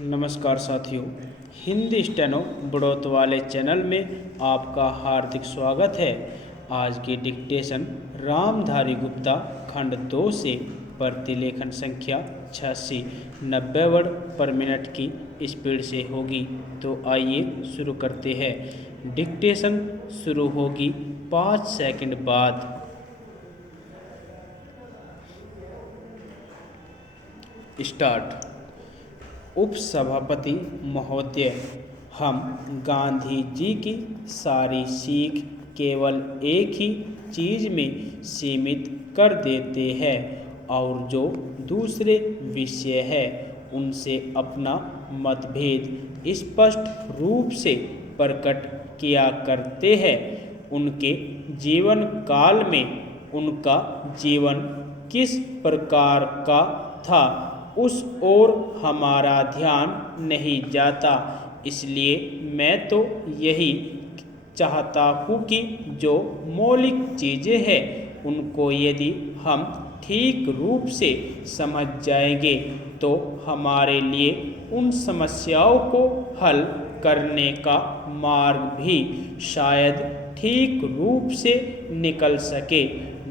नमस्कार साथियों, हिंदी स्टेनो बढ़ोत वाले चैनल में आपका हार्दिक स्वागत है। आज की डिक्टेशन रामधारी गुप्ता खंड 2 से प्रतिलेखन संख्या 86 90 वर्ड पर मिनट की स्पीड से होगी। तो आइए शुरू करते हैं। डिक्टेशन शुरू होगी 5 सेकंड बाद। स्टार्ट। उपसभापति महोदय, हम गांधी जी की सारी सीख केवल एक ही चीज़ में सीमित कर देते हैं और जो दूसरे विषय है उनसे अपना मतभेद स्पष्ट रूप से प्रकट किया करते हैं। उनके जीवन काल में उनका जीवन किस प्रकार का था उस ओर हमारा ध्यान नहीं जाता। इसलिए मैं तो यही चाहता हूँ कि जो मौलिक चीज़ें हैं उनको यदि हम ठीक रूप से समझ जाएंगे तो हमारे लिए उन समस्याओं को हल करने का मार्ग भी शायद ठीक रूप से निकल सके।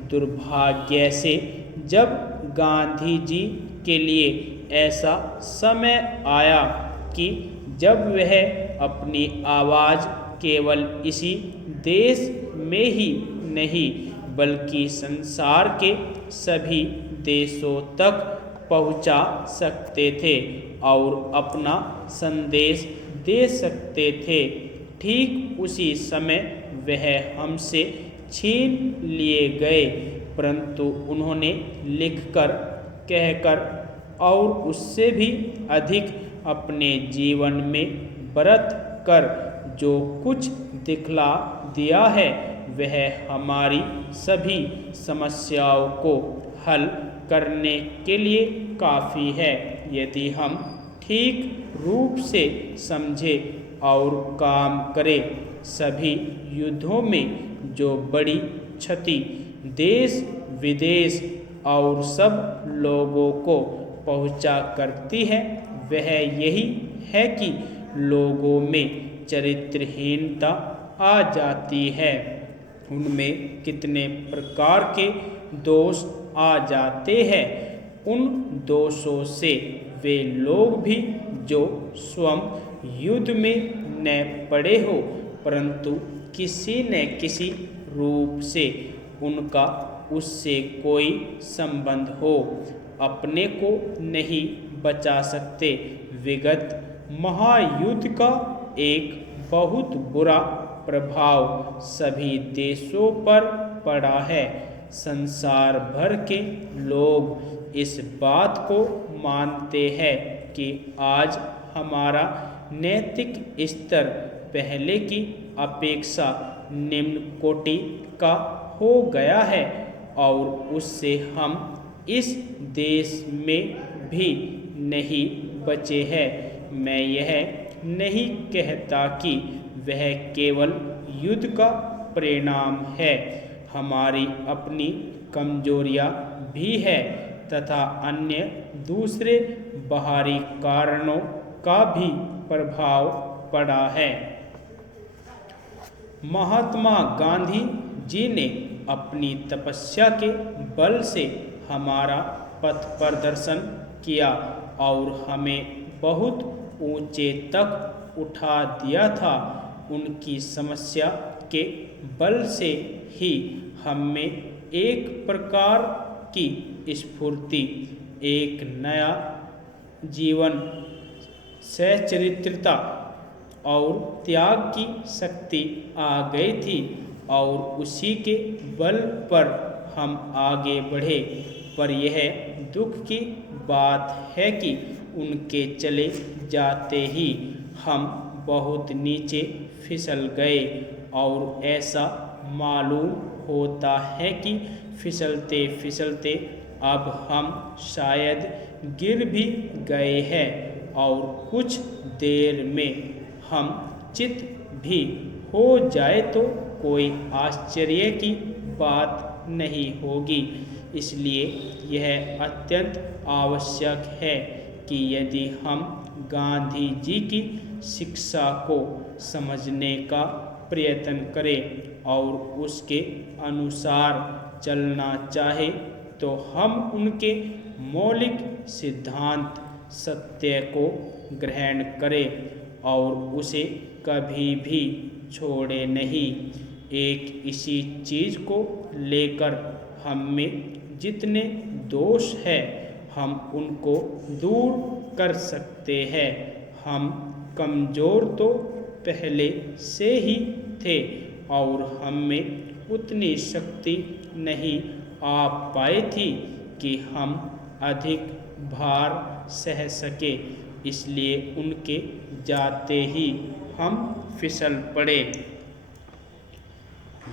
दुर्भाग्य से जब गांधी जी के लिए ऐसा समय आया कि जब वह अपनी आवाज़ केवल इसी देश में ही नहीं बल्कि संसार के सभी देशों तक पहुंचा सकते थे और अपना संदेश दे सकते थे, ठीक उसी समय वह हमसे छीन लिए गए। परंतु उन्होंने लिखकर, कहकर और उससे भी अधिक अपने जीवन में बरत कर जो कुछ दिखला दिया है वह हमारी सभी समस्याओं को हल करने के लिए काफ़ी है यदि हम ठीक रूप से समझें और काम करें। सभी युद्धों में जो बड़ी क्षति देश विदेश और सब लोगों को पहुंचा करती है वह यही है कि लोगों में चरित्रहीनता आ जाती है। उनमें कितने प्रकार के दोष आ जाते हैं। उन दोषों से वे लोग भी जो स्वयं युद्ध में न पड़े हो परंतु किसी न किसी रूप से उनका उससे कोई संबंध हो, अपने को नहीं बचा सकते। विगत महायुद्ध का एक बहुत बुरा प्रभाव सभी देशों पर पड़ा है। संसार भर के लोग इस बात को मानते हैं कि आज हमारा नैतिक स्तर पहले की अपेक्षा निम्न कोटि का हो गया है और उससे हम इस देश में भी नहीं बचे हैं। मैं यह नहीं कहता कि वह केवल युद्ध का परिणाम है, हमारी अपनी कमजोरियां भी है तथा अन्य दूसरे बाहरी कारणों का भी प्रभाव पड़ा है। महात्मा गांधी जी ने अपनी तपस्या के बल से हमारा पथ प्रदर्शन किया और हमें बहुत ऊंचे तक उठा दिया था। उनकी समस्या के बल से ही हम में एक प्रकार की स्फूर्ति, एक नया जीवन, सच्चरित्रता और त्याग की शक्ति आ गई थी और उसी के बल पर हम आगे बढ़े। पर यह दुख की बात है कि उनके चले जाते ही हम बहुत नीचे फिसल गए और ऐसा मालूम होता है कि फिसलते फिसलते अब हम शायद गिर भी गए हैं और कुछ देर में हम चित भी हो जाए तो कोई आश्चर्य की बात नहीं होगी। इसलिए यह अत्यंत आवश्यक है कि यदि हम गांधी जी की शिक्षा को समझने का प्रयत्न करें और उसके अनुसार चलना चाहे तो हम उनके मौलिक सिद्धांत सत्य को ग्रहण करें और उसे कभी भी छोड़े नहीं। एक इसी चीज़ को लेकर हम में जितने दोष हैं हम उनको दूर कर सकते हैं। हम कमज़ोर तो पहले से ही थे और हम में उतनी शक्ति नहीं आ पाई थी कि हम अधिक भार सह सके, इसलिए उनके जाते ही हम फिसल पड़े।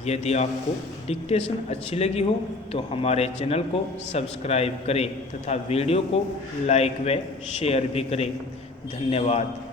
यदि आपको डिक्टेशन अच्छी लगी हो तो हमारे चैनल को सब्सक्राइब करें तथा वीडियो को लाइक व शेयर भी करें। धन्यवाद।